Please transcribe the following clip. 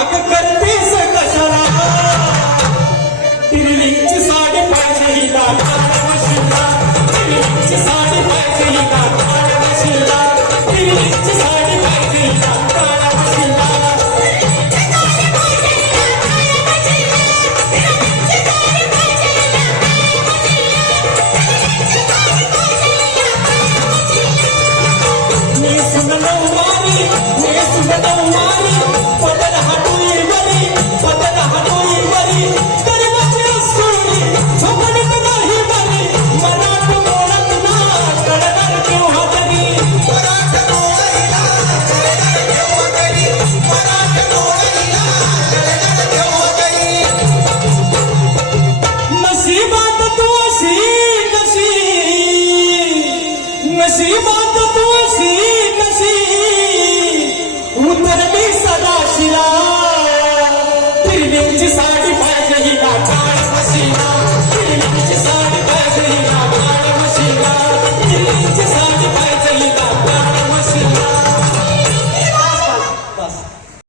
अग करतेस कशाला? तिरलीची साडी पाहिजे ही दाताळवशीला तिरलीची साडी पाहिजे ही दाताळवशीला तिरलीची साडी पाहिजे ही दाताळवशीला मी તો તું શ્રી કસી